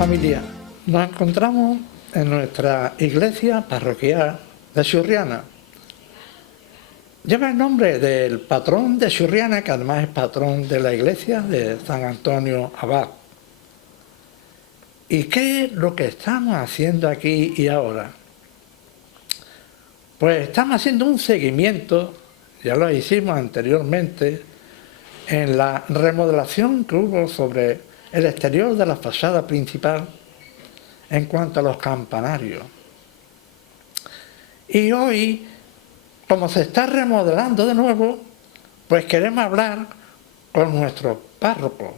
familia, nos encontramos en nuestra iglesia parroquial de Churriana. Lleva el nombre del patrón de Churriana, que además es patrón de la iglesia, de San Antonio Abad. ¿Y qué es lo que estamos haciendo aquí y ahora? Pues estamos haciendo un seguimiento, ya lo hicimos anteriormente, en la remodelación que hubo sobre el exterior de la fachada principal en cuanto a los campanarios. Y hoy, como se está remodelando de nuevo, pues queremos hablar con nuestro párroco,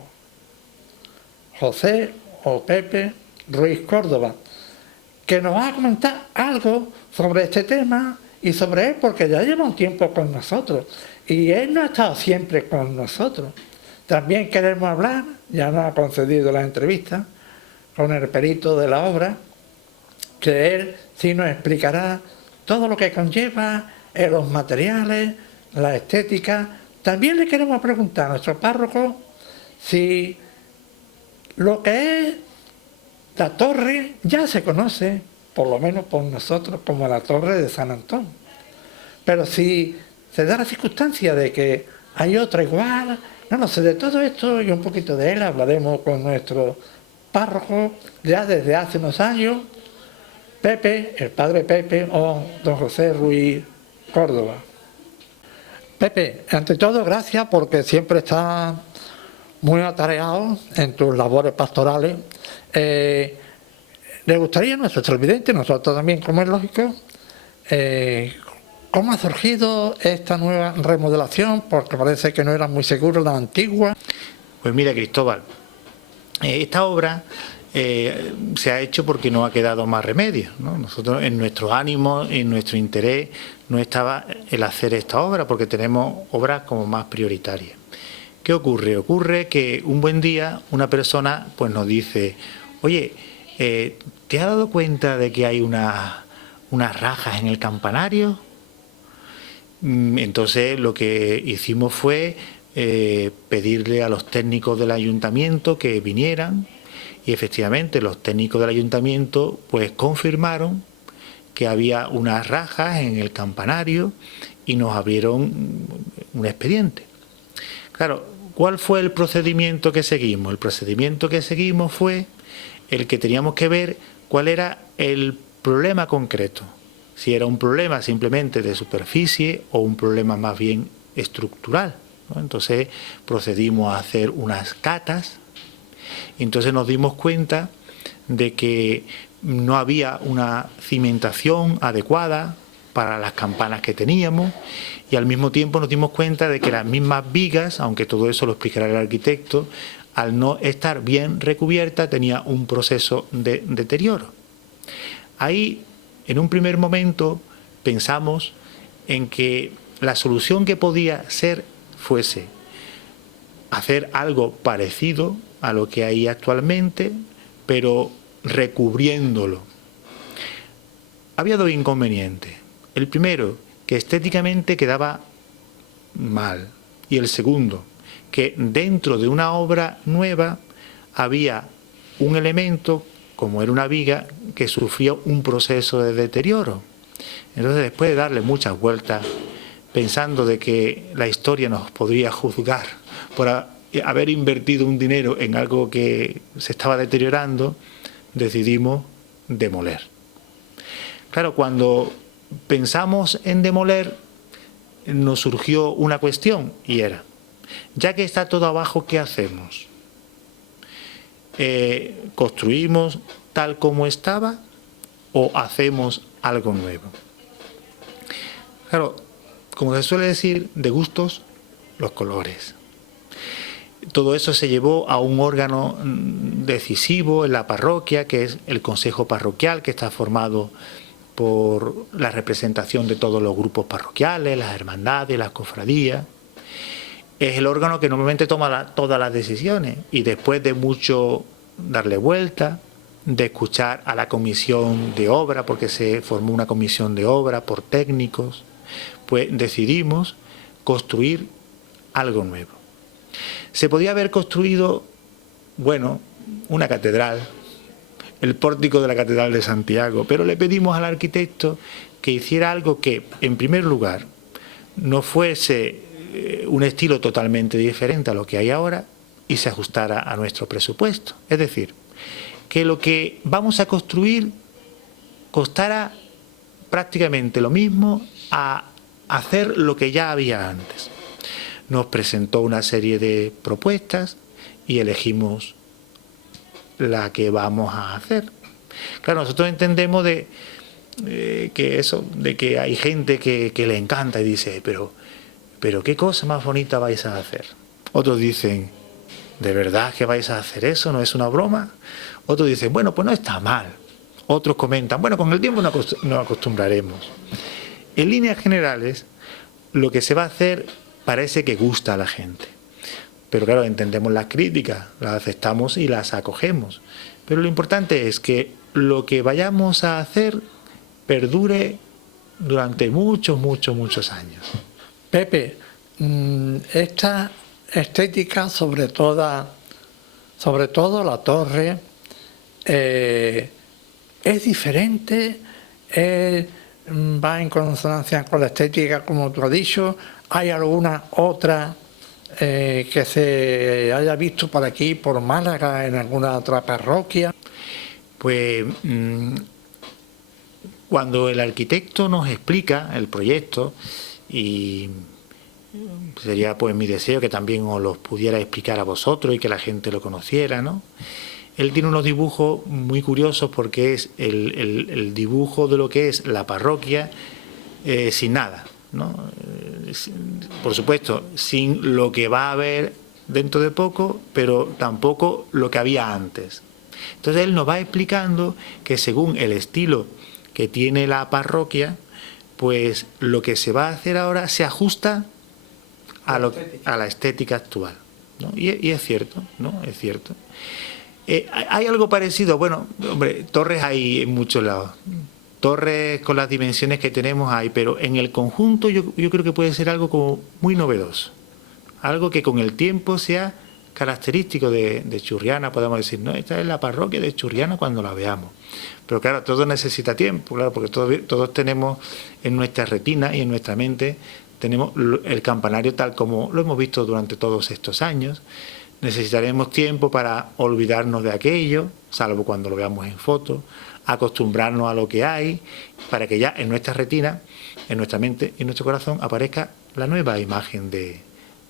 José o Pepe Ruiz Córdoba, que nos va a comentar algo sobre este tema y sobre él, porque ya lleva un tiempo con nosotros y él no ha estado siempre con nosotros. También queremos hablar, ya nos ha concedido la entrevista, con el perito de la obra, que él sí nos explicará todo lo que conlleva los materiales, la estética. También le queremos preguntar a nuestro párroco si lo que es la torre ya se conoce, por lo menos por nosotros, como la torre de San Antón. Pero si se da la circunstancia de que hay otra igual, no sé, de todo esto y un poquito de él hablaremos con nuestro párroco ya desde hace unos años, Pepe, el padre Pepe o don José Ruiz Córdoba. Pepe, ante todo gracias porque siempre estás muy atareado en tus labores pastorales. Le gustaría a nuestro televidente, nosotros también, como es lógico, ¿cómo ha surgido esta nueva remodelación? Porque parece que no era muy seguro la antigua. Pues mira, Cristóbal, esta obra se ha hecho porque no ha quedado más remedio, ¿no? Nosotros, en nuestro ánimo, en nuestro interés, no estaba el hacer esta obra, porque tenemos obras como más prioritarias. ¿Qué ocurre? Ocurre que un buen día una persona pues nos dice: oye, ¿te has dado cuenta de que hay unas rajas en el campanario? Entonces lo que hicimos fue pedirle a los técnicos del ayuntamiento que vinieran, y efectivamente los técnicos del ayuntamiento pues confirmaron que había unas rajas en el campanario y nos abrieron un expediente. Claro, ¿cuál fue el procedimiento que seguimos? El procedimiento que seguimos fue el que teníamos que ver cuál era el problema concreto. Si era un problema simplemente de superficie o un problema más bien estructural, ¿no? Entonces procedimos a hacer unas catas y entonces nos dimos cuenta de que no había una cimentación adecuada para las campanas que teníamos, y al mismo tiempo nos dimos cuenta de que las mismas vigas, aunque todo eso lo explicará el arquitecto, al no estar bien recubierta tenía un proceso de deterioro. Ahí, en un primer momento, pensamos en que la solución que podía ser fuese hacer algo parecido a lo que hay actualmente, pero recubriéndolo. Había dos inconvenientes. El primero, que estéticamente quedaba mal, y el segundo, que dentro de una obra nueva había un elemento, como era una viga, que sufría un proceso de deterioro. Entonces, después de darle muchas vueltas, pensando de que la historia nos podría juzgar por haber invertido un dinero en algo que se estaba deteriorando, decidimos demoler. Claro, cuando pensamos en demoler, nos surgió una cuestión, y era: ya que está todo abajo, ¿qué hacemos? ¿Construimos tal como estaba o hacemos algo nuevo? Claro, como se suele decir, de gustos los colores. Todo eso se llevó a un órgano decisivo en la parroquia, que es el Consejo Parroquial, que está formado por la representación de todos los grupos parroquiales, las hermandades, las cofradías. Es el órgano que normalmente toma todas las decisiones, y después de mucho darle vuelta, de escuchar a la comisión de obra, porque se formó una comisión de obra por técnicos, pues decidimos construir algo nuevo. Se podía haber construido, bueno, una catedral, el pórtico de la Catedral de Santiago, pero le pedimos al arquitecto que hiciera algo que, en primer lugar, no fuese un estilo totalmente diferente a lo que hay ahora y se ajustara a nuestro presupuesto. Es decir, que lo que vamos a construir costara prácticamente lo mismo a hacer lo que ya había antes. Nos presentó una serie de propuestas y elegimos la que vamos a hacer. Claro, nosotros entendemos que hay gente que le encanta y dice, pero ¿qué cosa más bonita vais a hacer? Otros dicen, ¿de verdad que vais a hacer eso? ¿No es una broma? Otros dicen, bueno, pues no está mal. Otros comentan, bueno, con el tiempo nos acostumbraremos. En líneas generales, lo que se va a hacer parece que gusta a la gente. Pero claro, entendemos las críticas, las aceptamos y las acogemos. Pero lo importante es que lo que vayamos a hacer perdure durante muchos, muchos, muchos años. Pepe, esta estética, sobre todo la torre, es diferente, va en consonancia con la estética, como tú has dicho. ¿Hay alguna otra que se haya visto por aquí, por Málaga, en alguna otra parroquia? Pues cuando el arquitecto nos explica el proyecto, y sería pues mi deseo que también os los pudiera explicar a vosotros y que la gente lo conociera, ¿no? Él tiene unos dibujos muy curiosos porque es el dibujo de lo que es la parroquia sin nada, ¿no? Por supuesto, sin lo que va a haber dentro de poco, pero tampoco lo que había antes. Entonces él nos va explicando que según el estilo que tiene la parroquia, pues lo que se va a hacer ahora se ajusta a la estética actual, ¿no? Y es cierto, ¿no? Es cierto. Hay algo parecido, bueno, hombre, torres hay en muchos lados. Torres con las dimensiones que tenemos hay, pero en el conjunto yo creo que puede ser algo como muy novedoso. Algo que con el tiempo sea característico de Churriana, podemos decir, no, esta es la parroquia de Churriana cuando la veamos. Pero claro, todo necesita tiempo, claro, porque todos tenemos en nuestra retina y en nuestra mente, tenemos el campanario tal como lo hemos visto durante todos estos años. Necesitaremos tiempo para olvidarnos de aquello, salvo cuando lo veamos en foto, acostumbrarnos a lo que hay, para que ya en nuestra retina, en nuestra mente y en nuestro corazón aparezca la nueva imagen de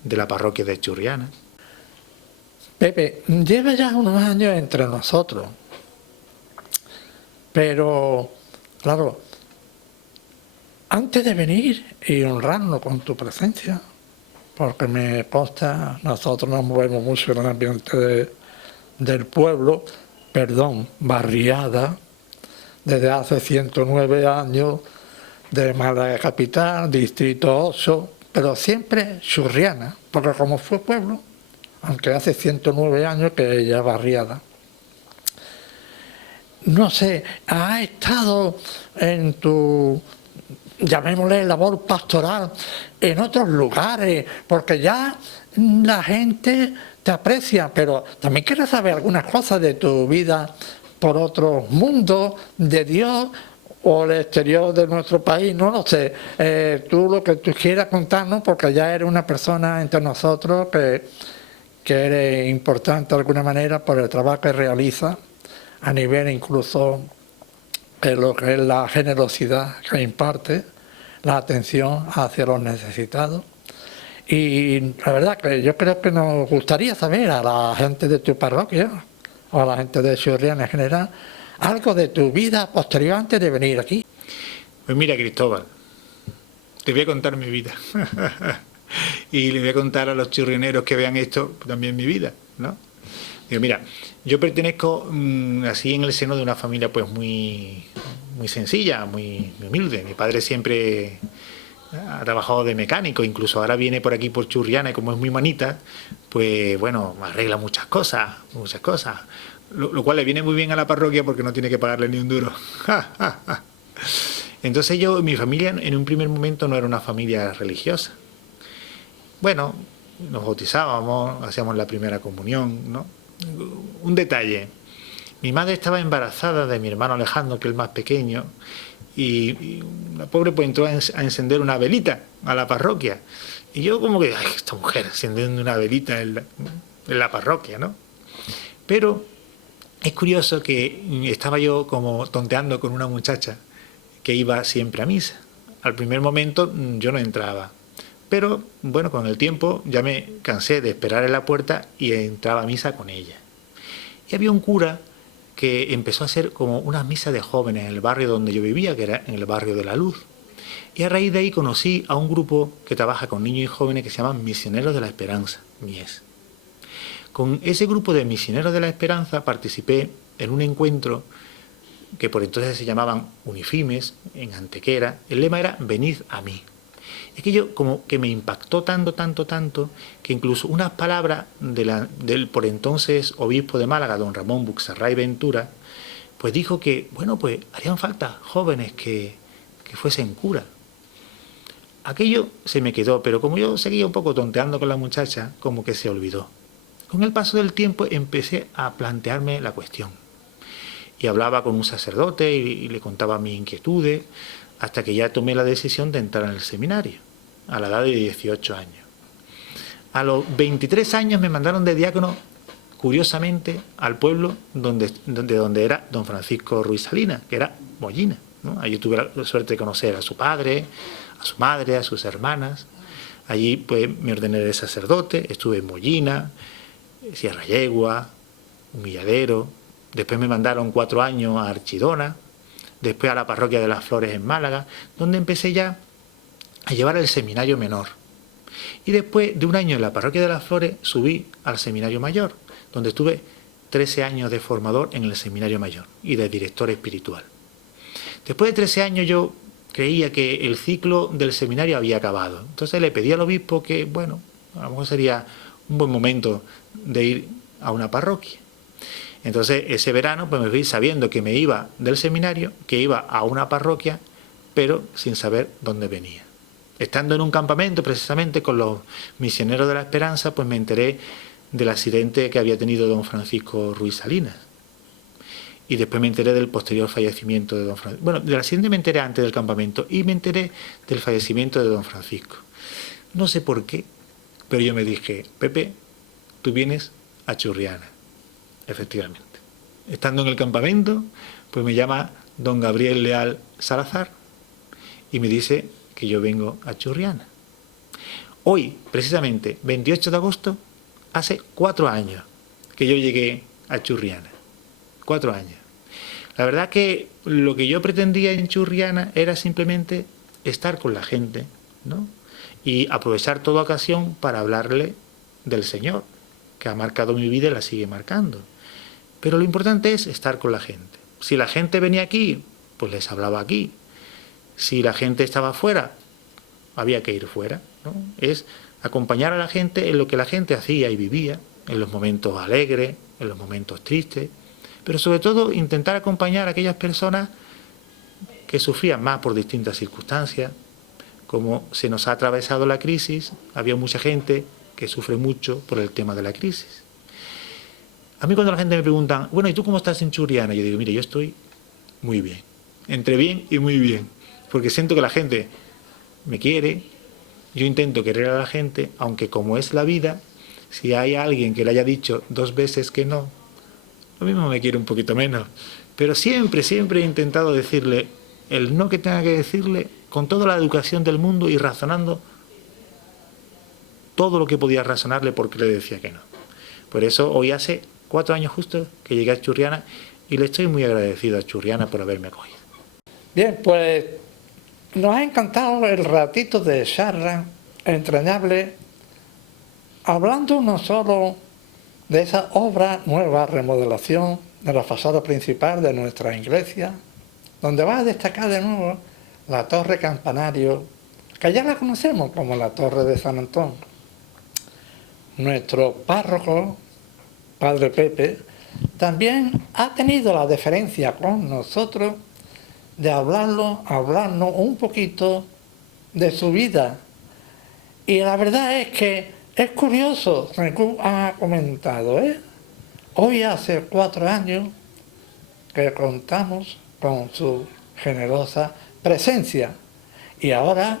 la parroquia de Churriana. Pepe, lleva ya unos años entre nosotros, pero, claro, antes de venir y honrarnos con tu presencia, porque me consta, nosotros nos movemos mucho en el ambiente del pueblo, barriada, desde hace 109 años, de Málaga capital, distrito 8, pero siempre Churriana, porque como fue pueblo, aunque hace 109 años que ella es barriada. No sé, ¿has estado en tu, llamémosle, labor pastoral en otros lugares? Porque ya la gente te aprecia, pero también quiero saber algunas cosas de tu vida por otros mundos, de Dios o el exterior de nuestro país, no lo sé. Tú lo que tú quieras contarnos, porque ya eres una persona entre nosotros que eres importante de alguna manera por el trabajo que realiza a nivel incluso de lo que es la generosidad que imparte, la atención hacia los necesitados. Y la verdad que yo creo que nos gustaría saber a la gente de tu parroquia o a la gente de Churriana en general algo de tu vida posterior antes de venir aquí. Pues mira, Cristóbal, te voy a contar mi vida. Y le voy a contar a los churrioneros que vean esto también mi vida, ¿no? Digo, mira, yo pertenezco así en el seno de una familia pues muy sencilla, muy humilde. Mi padre siempre ha trabajado de mecánico, incluso ahora viene por aquí por Churriana y como es muy manita, pues bueno, arregla muchas cosas, lo cual le viene muy bien a la parroquia porque no tiene que pagarle ni un duro. Entonces mi familia en un primer momento no era una familia religiosa. Bueno, nos bautizábamos, hacíamos la primera comunión, ¿no? Un detalle. Mi madre estaba embarazada de mi hermano Alejandro, que es el más pequeño, y la pobre pues entró a encender una velita a la parroquia. Y yo como que, ay, esta mujer encendiendo una velita en la parroquia, ¿no? Pero es curioso que estaba yo como tonteando con una muchacha que iba siempre a misa. Al primer momento yo no entraba, pero bueno, con el tiempo ya me cansé de esperar en la puerta y entraba a misa con ella. Y había un cura que empezó a hacer como una misa de jóvenes en el barrio donde yo vivía, que era en el barrio de la Luz. Y a raíz de ahí conocí a un grupo que trabaja con niños y jóvenes que se llaman Misioneros de la Esperanza, MIES. Con ese grupo de Misioneros de la Esperanza participé en un encuentro que por entonces se llamaban Unifimes, en Antequera. El lema era Venid a mí. Aquello como que me impactó tanto, que incluso unas palabras del por entonces obispo de Málaga, don Ramón Buxarray Ventura, pues dijo que, bueno, pues harían falta jóvenes que fuesen curas. Aquello se me quedó, pero como yo seguía un poco tonteando con la muchacha, como que se olvidó. Con el paso del tiempo empecé a plantearme la cuestión. Y hablaba con un sacerdote y le contaba mis inquietudes, hasta que ya tomé la decisión de entrar en el seminario, a la edad de 18 años. A los 23 años me mandaron de diácono, curiosamente, al pueblo donde era don Francisco Ruiz Salinas, que era Mollina, ¿no? Allí tuve la suerte de conocer a su padre, a su madre, a sus hermanas. Allí pues me ordené de sacerdote, estuve en Mollina, Sierra Yegua, Humilladero. Después me mandaron 4 años a Archidona, después a la parroquia de las Flores en Málaga, donde empecé ya a llevar el seminario menor. Y después de un año en la parroquia de las Flores subí al seminario mayor, donde estuve 13 años de formador en el seminario mayor y de director espiritual. Después de 13 años yo creía que el ciclo del seminario había acabado. Entonces le pedí al obispo que, bueno, a lo mejor sería un buen momento de ir a una parroquia. Entonces ese verano pues me fui sabiendo que me iba del seminario, que iba a una parroquia, pero sin saber dónde venía. Estando en un campamento precisamente con los Misioneros de la Esperanza, pues me enteré del accidente que había tenido don Francisco Ruiz Salinas. Y después me enteré del posterior fallecimiento de don Francisco. Bueno, del accidente me enteré antes del campamento y me enteré del fallecimiento de don Francisco. No sé por qué, pero yo me dije, Pepe, tú vienes a Churriana. Efectivamente. Estando en el campamento, pues me llama don Gabriel Leal Salazar y me dice que yo vengo a Churriana. Hoy, precisamente, 28 de agosto, hace 4 años que yo llegué a Churriana. 4 años. La verdad que lo que yo pretendía en Churriana era simplemente estar con la gente, ¿no? Y aprovechar toda ocasión para hablarle del Señor, que ha marcado mi vida y la sigue marcando. Pero lo importante es estar con la gente. Si la gente venía aquí, pues les hablaba aquí. Si la gente estaba fuera, había que ir fuera, ¿no? Es acompañar a la gente en lo que la gente hacía y vivía, en los momentos alegres, en los momentos tristes, pero sobre todo intentar acompañar a aquellas personas que sufrían más por distintas circunstancias. Como se nos ha atravesado la crisis, había mucha gente que sufre mucho por el tema de la crisis. A mí cuando la gente me pregunta, bueno, ¿y tú cómo estás en Churriana? Yo digo, mire, yo estoy muy bien, entre bien y muy bien, porque siento que la gente me quiere, yo intento querer a la gente, aunque como es la vida, si hay alguien que le haya dicho 2 veces que no, lo mismo me quiere un poquito menos, pero siempre he intentado decirle el no que tenga que decirle con toda la educación del mundo y razonando todo lo que podía razonarle porque le decía que no. Por eso hoy hace 4 años justo que llegué a Churriana y le estoy muy agradecido a Churriana por haberme acogido. Bien, pues nos ha encantado el ratito de charla entrañable, hablando no solo de esa obra nueva, remodelación de la fachada principal de nuestra iglesia, donde va a destacar de nuevo la torre campanario, que ya la conocemos como la Torre de San Antón. Nuestro párroco, Padre Pepe, también ha tenido la deferencia con nosotros de hablarnos un poquito de su vida. Y la verdad es que es curioso, como ha comentado, hoy hace 4 años que contamos con su generosa presencia. Y ahora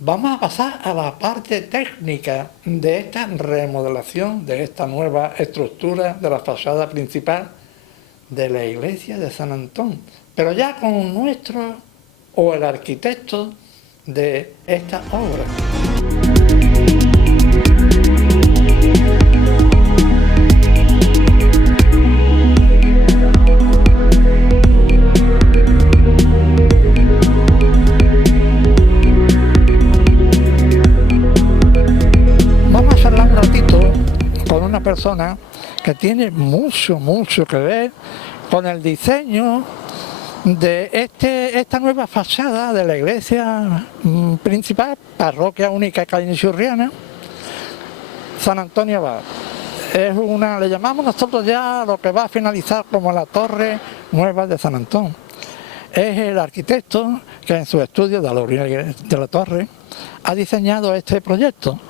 vamos a pasar a la parte técnica de esta remodelación, de esta nueva estructura de la fachada principal de la iglesia de San Antón, pero ya con nuestro o el arquitecto de esta obra. Vamos a charlar un ratito con una persona que tiene mucho que ver con el diseño de esta nueva fachada de la iglesia principal, parroquia única calle-churriana, San Antonio Abad. Es una, le llamamos nosotros ya lo que va a finalizar como la torre nueva de San Antón. Es el arquitecto que en su estudio de la orilla de la torre ha diseñado este proyecto.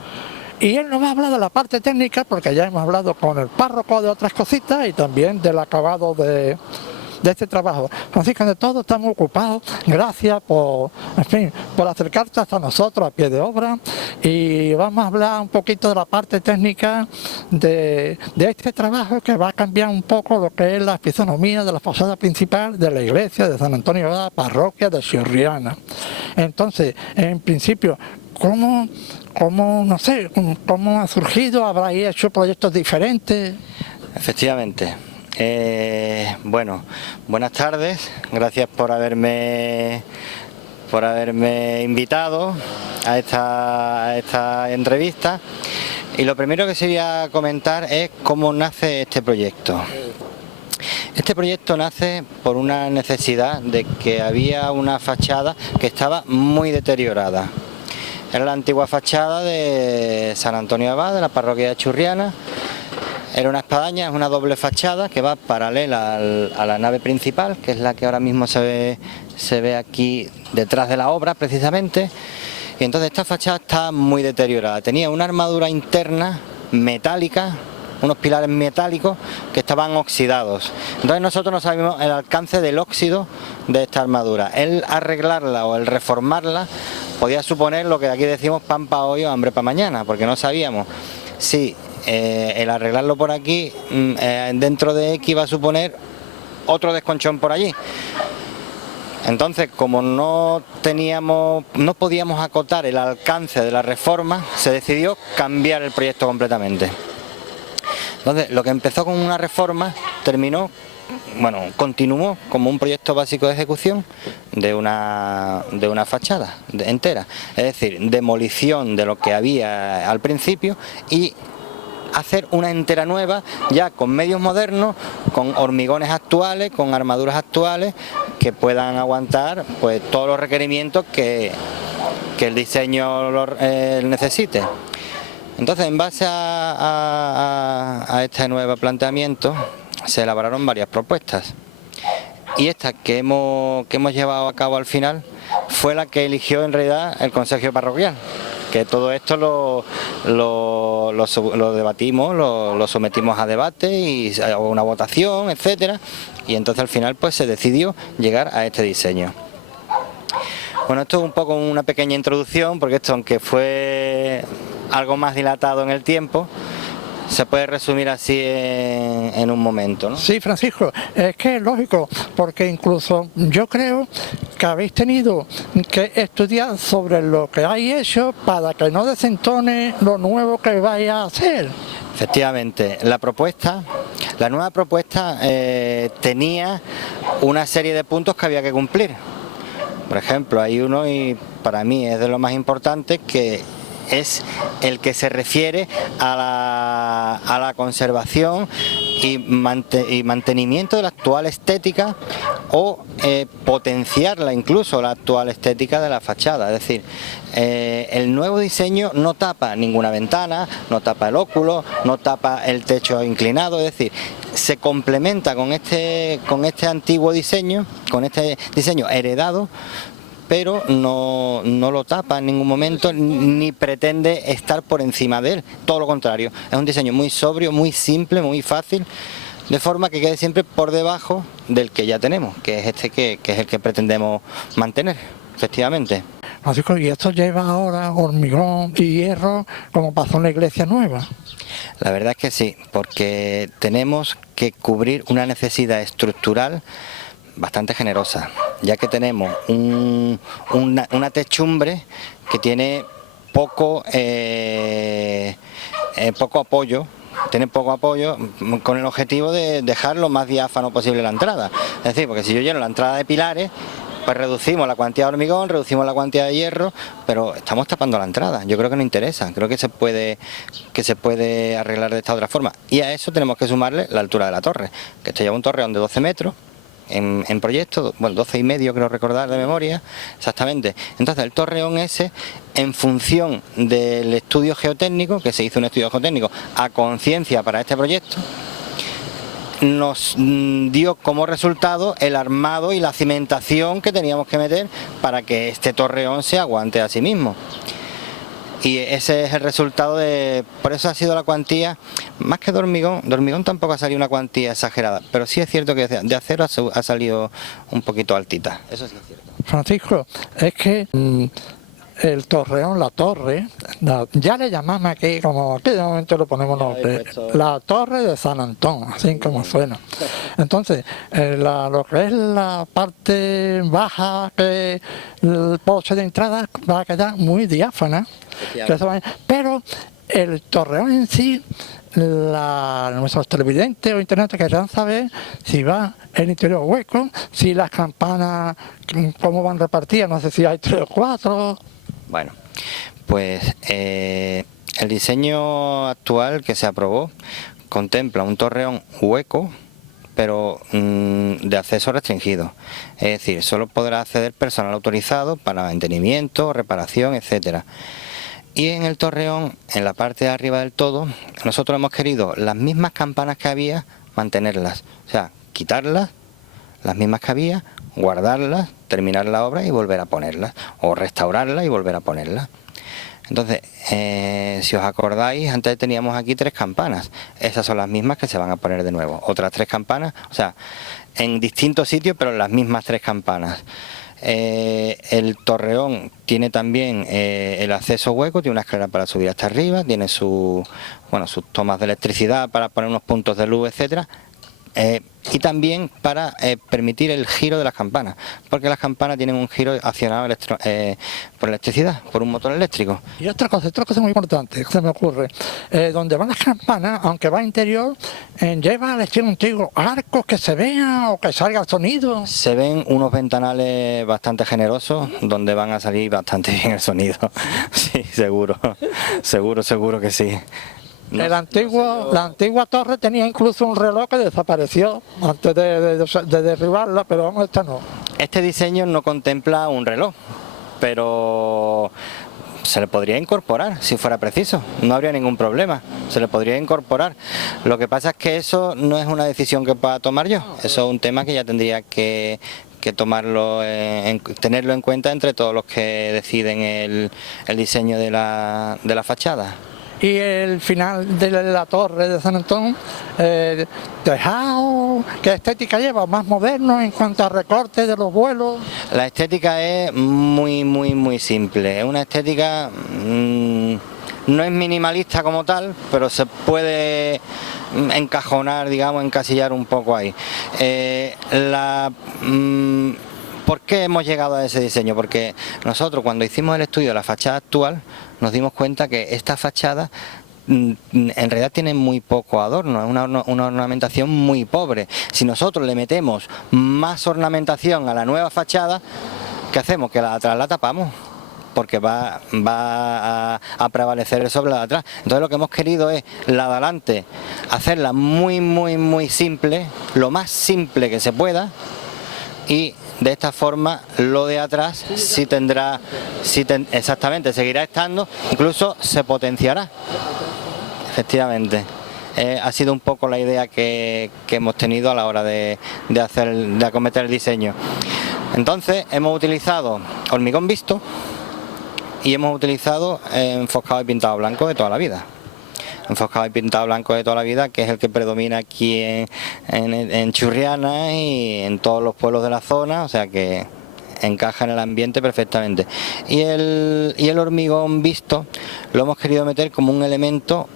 Y él nos va a hablar de la parte técnica, porque ya hemos hablado con el párroco de otras cositas y también del acabado de este trabajo. Francisco, de todo estamos ocupados. Gracias por acercarte hasta nosotros a pie de obra, y vamos a hablar un poquito de la parte técnica de este trabajo, que va a cambiar un poco lo que es la fisonomía de la fachada principal de la iglesia de San Antonio Abad, parroquia de Churriana. Entonces, en principio, ¿cómo ha surgido? ¿Habráis hecho proyectos diferentes? Efectivamente. Bueno, buenas tardes. Gracias por haberme invitado a esta entrevista. Y lo primero que sería comentar es cómo nace este proyecto. Este proyecto nace por una necesidad de que había una fachada que estaba muy deteriorada. Era la antigua fachada de San Antonio Abad, de la parroquia de Churriana. Era una espadaña, es una doble fachada que va paralela a la nave principal, que es la que ahora mismo se ve aquí detrás de la obra precisamente. Y entonces esta fachada está muy deteriorada. Tenía una armadura interna metálica, unos pilares metálicos que estaban oxidados. Entonces nosotros no sabíamos el alcance del óxido de esta armadura. El arreglarla o el reformarla podía suponer lo que aquí decimos pan para hoy o hambre para mañana, porque no sabíamos si el arreglarlo por aquí dentro de X iba a suponer otro desconchón por allí. Entonces, como no podíamos acotar el alcance de la reforma, se decidió cambiar el proyecto completamente. Entonces, lo que empezó con una reforma continuó como un proyecto básico de ejecución de una fachada entera. Es decir, demolición de lo que había al principio y hacer una entera nueva, ya con medios modernos, con hormigones actuales, con armaduras actuales que puedan aguantar pues todos los requerimientos que el diseño necesite. Entonces, en base a este nuevo planteamiento se elaboraron varias propuestas, y esta que hemos llevado a cabo al final fue la que eligió en realidad el Consejo Parroquial, que todo esto lo debatimos, lo sometimos a debate y a una votación, etcétera, y entonces al final pues se decidió llegar a este diseño. Bueno, esto es un poco una pequeña introducción, porque esto, aunque fue algo más dilatado en el tiempo, se puede resumir así en un momento, ¿no? Sí, Francisco, es que es lógico, porque incluso yo creo que habéis tenido que estudiar sobre lo que hay hecho para que no desentone lo nuevo que vais a hacer. Efectivamente, la nueva propuesta tenía una serie de puntos que había que cumplir. Por ejemplo, hay uno, y para mí es de lo más importante, que es el que se refiere a la conservación y mantenimiento de la actual estética, o potenciarla incluso, la actual estética de la fachada. Es decir, el nuevo diseño no tapa ninguna ventana, no tapa el óculo, no tapa el techo inclinado, es decir, se complementa con este antiguo diseño, con este diseño heredado, pero no lo tapa en ningún momento, ni pretende estar por encima de él. Todo lo contrario, es un diseño muy sobrio, muy simple, muy fácil, de forma que quede siempre por debajo del que ya tenemos, que es este que es el que pretendemos mantener, efectivamente. Francisco, ¿y esto lleva ahora hormigón y hierro como pasó en la iglesia nueva? La verdad es que sí, porque tenemos que cubrir una necesidad estructural bastante generosa, ya que tenemos una techumbre que tiene poco apoyo, con el objetivo de dejar lo más diáfano posible la entrada. Es decir, porque si yo lleno la entrada de pilares, pues reducimos la cantidad de hormigón, reducimos la cantidad de hierro, pero estamos tapando la entrada. Yo creo que no interesa, creo que se puede arreglar de esta otra forma. Y a eso tenemos que sumarle la altura de la torre, que esto lleva un torreón de 12 metros, en proyecto, bueno, 12 y medio creo recordar de memoria, exactamente. Entonces el torreón ese, en función del estudio geotécnico, que se hizo un estudio geotécnico a conciencia para este proyecto, nos dio como resultado el armado y la cimentación que teníamos que meter para que este torreón se aguante a sí mismo. Y ese es el resultado por eso ha sido la cuantía, más que de hormigón tampoco ha salido una cuantía exagerada, pero sí es cierto que de acero ha salido un poquito altita, eso sí es cierto. Francisco, es que el torreón, la torre, ya le llamamos aquí, como aquí de momento lo ponemos nombre, la torre de San Antón, así como suena. Entonces, lo que es la parte baja, que el poste de entrada va a quedar muy diáfana, pero el torreón en sí, nuestros televidentes o internet querrán saber si va el interior hueco, si las campanas, cómo van repartidas, no sé si hay 3 o 4... Bueno, pues el diseño actual que se aprobó contempla un torreón hueco, pero de acceso restringido. Es decir, solo podrá acceder personal autorizado para mantenimiento, reparación, etcétera. Y en el torreón, en la parte de arriba del todo, nosotros hemos querido las mismas campanas que había, mantenerlas. O sea, quitarlas, las mismas que había, guardarlas, terminar la obra y volver a ponerlas, o restaurarlas y volver a ponerlas. Entonces, si os acordáis, antes teníamos aquí 3 campanas, esas son las mismas que se van a poner de nuevo, otras 3 campanas, o sea, en distintos sitios, pero las mismas 3 campanas. El torreón tiene también el acceso hueco, tiene una escalera para subir hasta arriba, tiene sus tomas de electricidad para poner unos puntos de luz, etcétera. Y también para permitir el giro de las campanas, porque las campanas tienen un giro accionado por electricidad, por un motor eléctrico. Y otra cosa muy importante que se me ocurre, donde van las campanas, aunque va interior, lleva al estilo antiguo arcos que se vean o que salga el sonido. Se ven unos ventanales bastante generosos donde van a salir bastante bien el sonido. Sí, seguro que sí. La antigua torre tenía incluso un reloj que desapareció antes de derribarla, pero vamos, esta no. Este diseño no contempla un reloj, pero se le podría incorporar si fuera preciso, no habría ningún problema, se le podría incorporar. Lo que pasa es que eso no es una decisión que pueda tomar yo, eso es un tema que ya tendría que tomarlo, tenerlo en cuenta entre todos los que deciden el diseño de la fachada. Y el final de la torre de San Antón, tejado, ¿qué estética lleva? ¿Más moderno en cuanto a recortes de los vuelos? La estética es muy simple, es una estética, no es minimalista como tal, pero se puede encajonar, digamos, encasillar un poco ahí. ¿Por qué hemos llegado a ese diseño? Porque nosotros cuando hicimos el estudio de la fachada actual nos dimos cuenta que esta fachada en realidad tiene muy poco adorno, es una ornamentación muy pobre. Si nosotros le metemos más ornamentación a la nueva fachada, ¿qué hacemos? Que la de atrás la tapamos, porque va a prevalecer sobre la de atrás. Entonces lo que hemos querido es la de adelante hacerla muy simple, lo más simple que se pueda, y de esta forma lo de atrás exactamente, seguirá estando, incluso se potenciará. Efectivamente. Ha sido un poco la idea que hemos tenido a la hora de acometer el diseño. Entonces hemos utilizado hormigón visto y hemos utilizado enfoscado y pintado blanco de toda la vida. enfoscado y pintado blanco de toda la vida, que es el que predomina aquí en Churriana y en todos los pueblos de la zona, o sea que encaja en el ambiente perfectamente. Y el hormigón visto lo hemos querido meter como un elemento,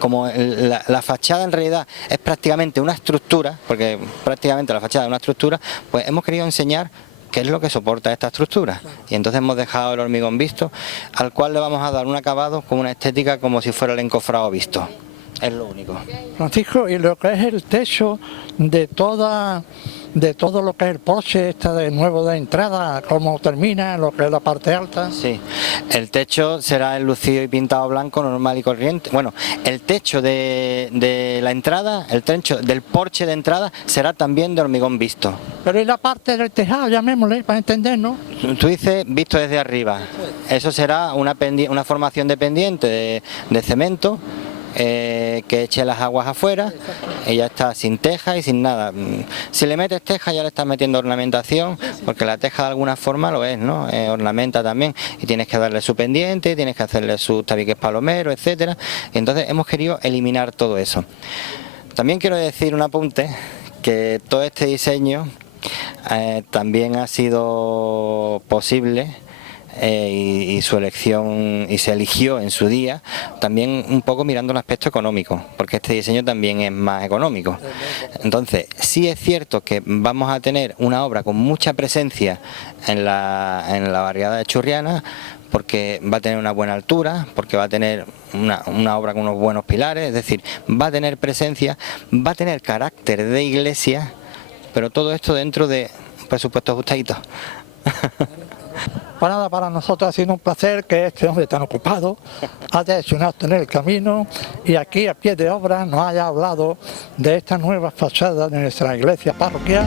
como la fachada en realidad es prácticamente una estructura, porque prácticamente la fachada es una estructura, pues hemos querido enseñar qué es lo que soporta esta estructura, y entonces hemos dejado el hormigón visto, al cual le vamos a dar un acabado con una estética como si fuera el encofrado visto. Es lo único. Francisco, y lo que es el techo de todo lo que es el porche de nuevo de entrada, cómo termina, lo que es la parte alta. Sí, el techo será enlucido y pintado blanco normal y corriente. Bueno, el techo de la entrada, el techo del porche de entrada será también de hormigón visto. Pero y la parte del tejado, llamémosle, para entendernos. Tú dices visto desde arriba. Eso será una formación de pendiente de cemento, que eche las aguas afuera y ya está, sin teja y sin nada. Si le metes teja ya le estás metiendo ornamentación, porque la teja de alguna forma lo es, ¿no? Ornamenta también, y tienes que darle su pendiente, tienes que hacerle sus tabiques palomeros, etcétera. Y entonces hemos querido eliminar todo eso. También quiero decir un apunte, que todo este diseño también ha sido posible, y su elección, y se eligió en su día también un poco mirando el aspecto económico, porque este diseño también es más económico. Entonces sí es cierto que vamos a tener una obra con mucha presencia en la barriada de Churriana, porque va a tener una buena altura, porque va a tener una obra con unos buenos pilares, es decir, va a tener presencia, va a tener carácter de iglesia, pero todo esto dentro de un presupuesto ajustadito. Para nada, para nosotros ha sido un placer que este hombre tan ocupado haya hecho un acto en el camino y aquí a pie de obra nos haya hablado de esta nueva fachada de nuestra iglesia parroquial.